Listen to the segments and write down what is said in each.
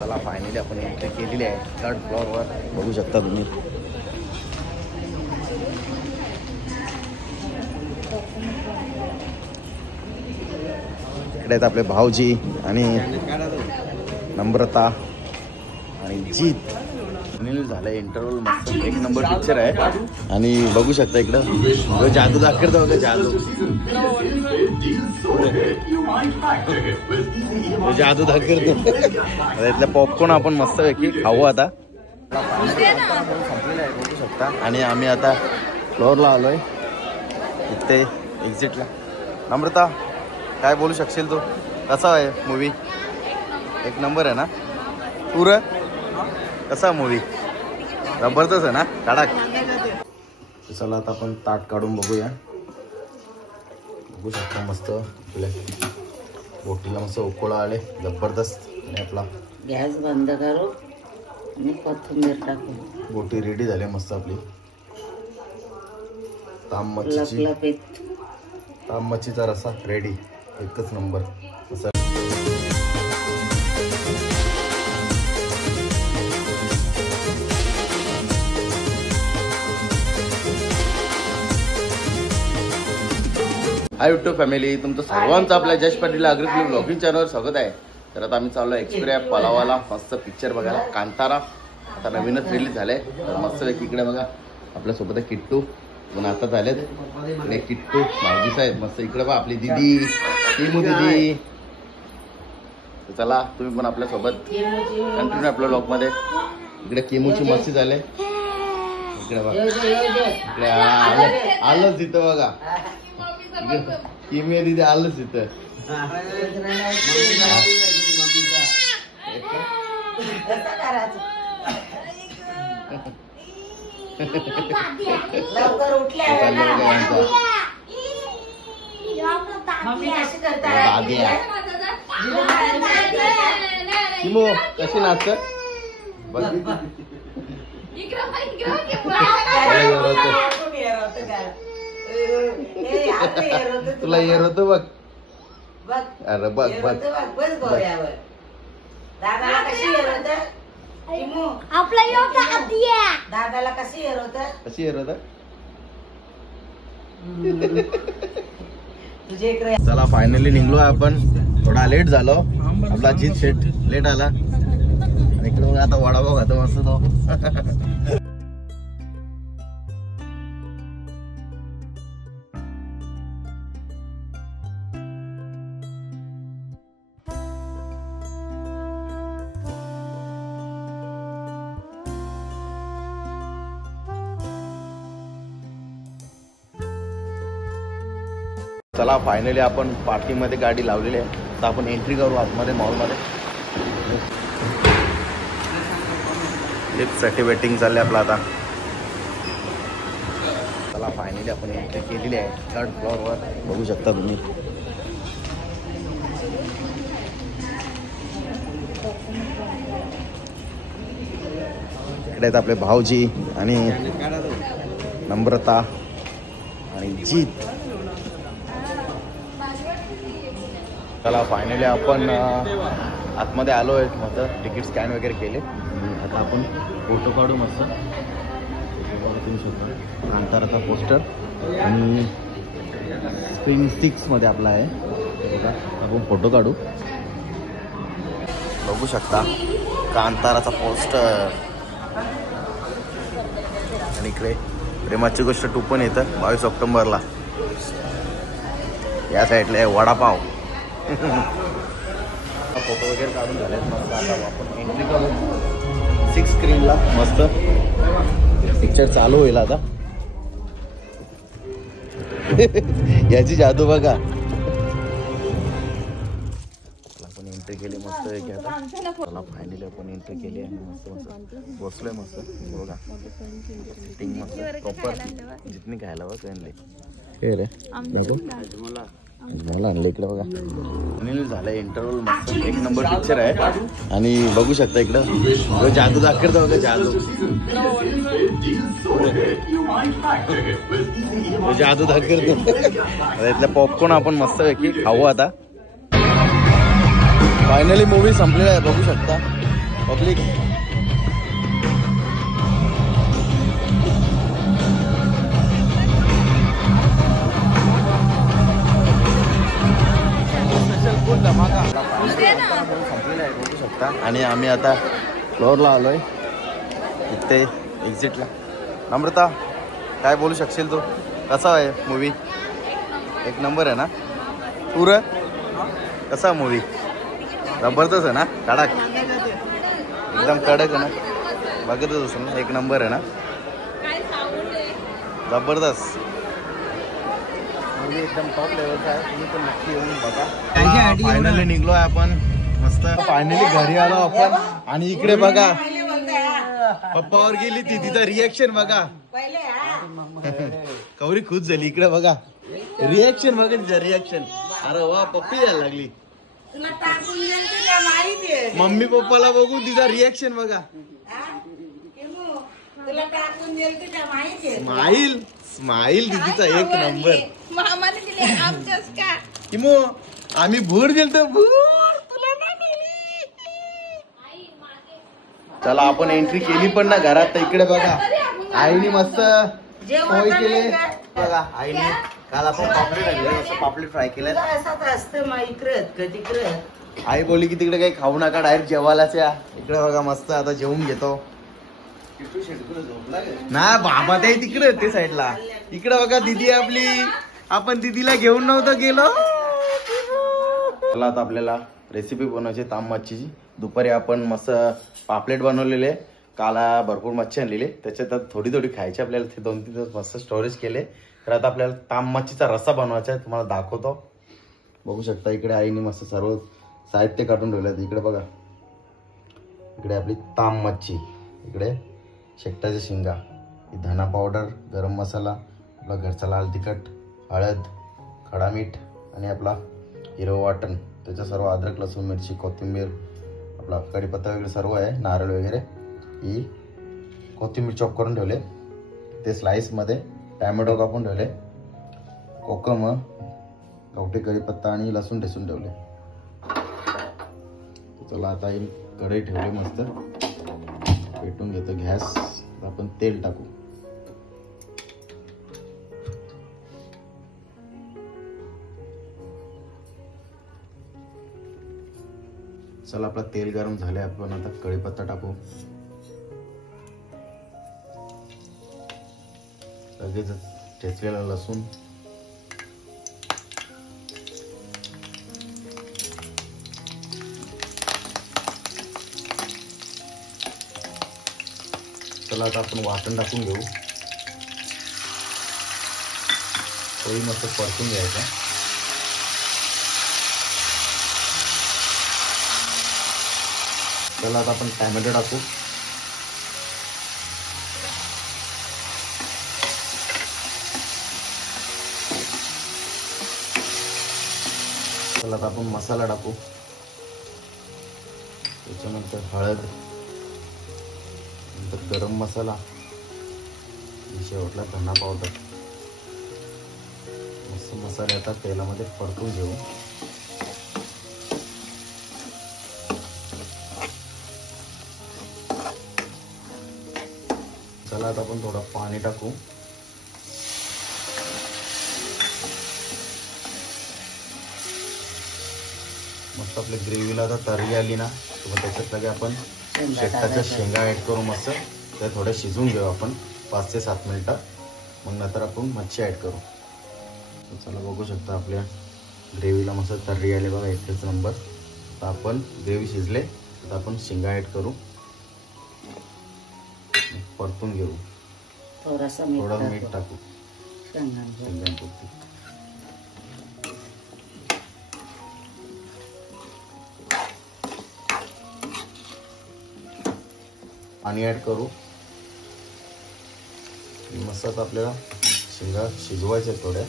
चला फायनली आपण एंट्री केलेली आहे थर्ड फ्लोअरवर, बघू शकता तुम्ही. इकडे आहेत आपले भाऊजी आणि नम्रता आणि जीत. झालं इंटरव्ह्यू, मस्त एक नंबर पिक्चर आहे. आणि बघू शकता इकडं जादू दाखवतो बघा, जादू दाखवतो. इथल्या पॉपकॉर्न आपण मस्त पैकी खाऊ आता. संपलेलं आहे बघू शकता. आणि आम्ही आता फ्लोअरला आलोय, इथे एक्झिटला. नम्रता काय बोलू शकशील तू, कसा आहे मूवी? एक नंबर आहे ना. पूर कसा मूवी? जबरदस्त आहे ना, कडक. चला आता आपण ताट काढून बघूया. बघू शकता मस्त आपल्या बोटीला मस्त उकळा आले, जबरदस्त. आणि आपला गॅस बंद करू आणि कोथिंबीर टाकू. बोटी रेडी झाली मस्त आपली. ताम मच्छीचा रसा रेडी, एकच नंबर. असं हाय युट्यूब फॅमिली, तुमचं सर्वांचं आपल्या जश पाटील अग्रक्लिप ब्लॉगिंग चॅनलवर स्वागत आहे. तर आता आम्ही चाललो एक्सप्रेस पलावाला मस्त पिक्चर बघायला, कांतारा. आता नवीनच रिलीज झालंय. तर मस्त इकडे बघा आपल्यासोबत आहे किट्टू, पण आता झालेत इकडे किट्टू भाऊजी साहेब. मस्त इकडे बघा आपली दिदी किमू दिदी. चला तुम्ही पण आपल्यासोबत कंटिन्यू आपल्या ब्लॉग मध्ये. इकडे किमूची मस्ती झाले. इकडे बघा, इकडे आलंच तिथं बघा, किमी दिदी आलंच तिथं. किमो कशी नाचत तुला येर होत बघ. अरे बघ बघ दादाला कशी येर होत, दादाला कशी येर होत, कशी येर होत. चला फायनली निघलो आपण. थोडा लेट झालो, आपला जीत शेट लेट आला. इकडे आता वडापाव खातो मस्त तो. चला फायनली आपण पार्किंगमध्ये गाडी लावलेली आहे. तर आपण एंट्री करू आतमध्ये मॉलमध्ये. लिफ्टसाठी वेटिंग चालले आपलं आता. चला फायनली आपण एंट्री केलेली आहे थर्ड फ्लोअरवर, बघू शकता तुम्ही. इकडे आहेत आपले भाऊजी आणि नम्रता आणि जीत. चला फायनली आपण आतमध्ये आलो आहे. मस्त तिकीट स्कॅन वगैरे केले. आता आपण फोटो काढू मस्त. तुम्ही शकता कांताराचा पोस्टर आणि स्क्रीन 6 मध्ये आपला आहे बघा. आपण फोटो काढू, बघू शकता कांताराचा पोस्टर. आणि इकडे प्रेमाची गोष्ट 2 पण येतं 22 ऑक्टोबरला. या साईडला आहे वडापाव. फोटो वगैरे काढून झाले मस्त. आता आपण एंट्री करू 6 स्क्रीनला. मस्त पिक्चर चालू होईल आता. याची जादू बघा. आपण एंट्री केली मस्त पैकी आता. चला फायनली आपण एंट्री केली आणि मस्त मस्त बसलोय मस्त बघा. सिटिंग मस्त प्रॉपर जितनी खायला बघ त्यांनी. हे रे मला आणलं इकडे बघा. झालं इंटरव्ह्यू, मस्त एक नंबर पिक्चर आहे. आणि बघू शकता इकडं जादू दाखवतो बघा, जादू दाखवतो. इथल्या पॉपकॉर्न आपण मस्त पैकी खाऊ आता. फायनली मूवी संपलेला आहे बघू शकता. पब्लिक संपलेला आहे बघू शकता. आणि आम्ही आता फ्लोअरला आलोय इथे एक्झिटला. नम्रता काय बोलू शकशील तू? कसा आहे मूवी? एक नंबर आहे ना? पूर कसा मूवी? जबरदस्त आहे ना? कडक एकदम कडक आहे ना? बघतच असेल ना? एक नंबर आहे ना? जबरदस्त मूवी एकदम टॉप लेवलचा आहे. तुम्ही पण नक्की येऊन बघा. फायनली निघलोय आपण मस्त. फायनली घरी आलो आपण. आणि इकडे बघा पप्पावर गेली ती, तिचं रिएक्शन बघा. कवरी खुश झाली. इकडे बघा रिएक्शन बघा तिचं रिएक्शन. अरे वा पप्पी यायला लागली. मम्मी पप्पाला बघून तिचा रिएक्शन बघा. स्माईल स्माईल दीदीचा एक नंबर. किमो आम्ही भूर गेलतो भूर. चला आपण एंट्री केली पण ना घरात. तर इकडे बघा आईने मस्त पोहे केले बघा. आईने काल आपण पापलेट आणले, असं पापलेट फ्राय केलं. आई बोलली की तिकडे काही खाऊ नका, डायरेक्ट जेवायलाच या. इकडे बघा मस्त आता जेवून घेतो ना. बाबा ते तिकडे ते साईडला. इकडे बघा दीदी आपली. आपण दीदीला घेऊन नव्हतं गेलो. चला आता आपल्याला रेसिपी बनवायची ताम मच्छीची. दुपारी आपण मस्त पापलेट बनवलेले. काल भरपूर मच्छी आणलेली, त्याच्यात थोडी थोडी खायची आपल्याला. ते 2-3 दिवस मस्त स्टोरेज केले. तर आता आपल्याला ताम मच्छीचा रस्सा बनवायचा आहे, तुम्हाला दाखवतो. बघू शकता इकडे आईने मस्त सर्व साहित्य काढून ठेवलं. इकडे बघा इकडे आपली ताम मच्छी, इकडे शेकटाच्या शेंगा, धना पावडर, गरम मसाला, आपला घरचा लाल तिखट, हळद, खडा मीठ आणि आपला हिरवं वाटण. त्याच्या सर्व अद्रक लसूण मिरची कोथिंबीर, आपला कढीपत्ता वगैरे सर्व आहे, नारळ वगैरे. ही कोथिंबीर चॉप करून ठेवले. ते स्लाइसमध्ये टॅमॅटो कापून ठेवले. कोकम, गावठी कढीपत्ता आणि लसूण ठेचून ठेवले. चला आता ही कढई ठेवली मस्त. पेटून घेतो गॅस. आपण तेल टाकू. चला आपला तेल गरम झाले. आपण आता कढीपत्ता टाकू. लगेच ठेचलेला लसूण, चला आता आपण वाटण टाकून घेऊ. तोही मस्त परतून घ्यायचा. चला आता आपण टॅमॅटो टाकू. चला आता आपण मसाला टाकू. त्याच्यानंतर हळद, नंतर गरम मसाला, शेवटला धना पावडर. मस्त मसाले आता तेलामध्ये परतून घेऊ. चला आता आपण थोडं पाणी टाकू. मस्त आपल्या ग्रेव्हीला आता तर्री आली ना, तर त्याच्यात लगे आपण शेकटाच्या शेंगा ऍड करू. मस्त त्या थोड्या शिजवून घेऊ आपण 5 ते 7 मिनिटं. मग नंतर आपण मच्छी ऍड करू. चला बघू शकता आपल्या ग्रेव्हीला मस्त तर्री आली बघा, एकच नंबर. तर आपण ग्रेव्ही शिजले तर आपण शेंगा ऍड करू. परतून घेऊ. थोडं मीठ टाकू. शेंगांपुरती पाणी ऍड करू. मस्त आपल्याला शेंगा शिजवायच्या थोड्या.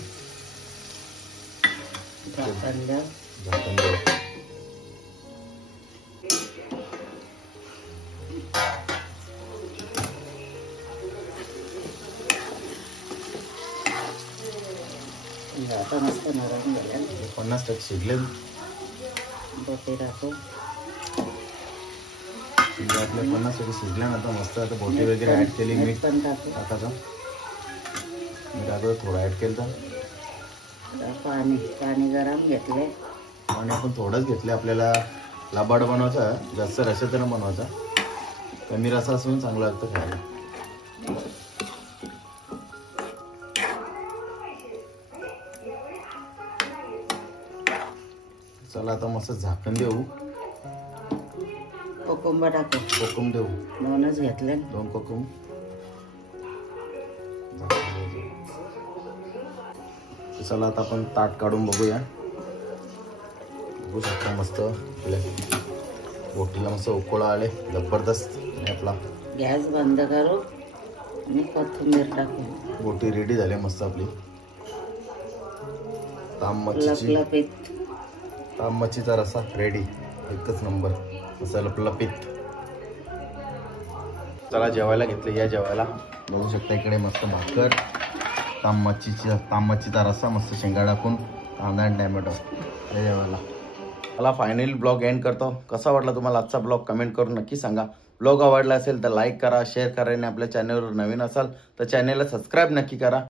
झाकण देऊ. आता मस्त नरम झालं. 50% शिजले. बोटे टाकू. आपल्या 50 शिजल्यानंतर मस्त आता बोटी वगैरे ऍड केली. मीठ पण टाकू. आता का मीठ आता थोडं ऍड केलं तर पाणी गरम घेतले. आणि आपण थोडंच घेतले. आपल्याला लाबाड बनवायचा, जास्त रसाचं नाही बनवायचा. कमी रसा असून चांगलं लागतं खायला. चला आता मस्त झाकण देऊ. कोकुंब टाकू. कोकम देऊ. 2च घेतले. 2 कोकम. चला आता आपण ताट काढून बघूया. बघू शकता मस्त आपल्या बोटीला मस्त उकळा आले जबरदस्त. आणि आपला गॅस बंद करू आणि कोथिंबीर टाकू. बोटी रेडी झाली मस्त आपली. ताम मच्छीचा रसा रेडी. एकच नंबर मस्त लपलपीत. चला जेवायला घेतले. या जेवायला बघू शकता इकडे मस्त भाकर, ताम मच्छीचा रसा, मस्त शेंगा टाकून, कांदा आणि टॅमॅटो. या जेवायला मला फायनली ब्लॉग एंड करतो. कसा वाटला तुम्हाला आजचा ब्लॉग कमेंट करून नक्की सांगा. ब्लॉग आवडला असेल तर लाईक करा, शेअर करा आणि आपल्या चॅनलवर नवीन असाल तर चॅनलला सबस्क्राईब नक्की करा.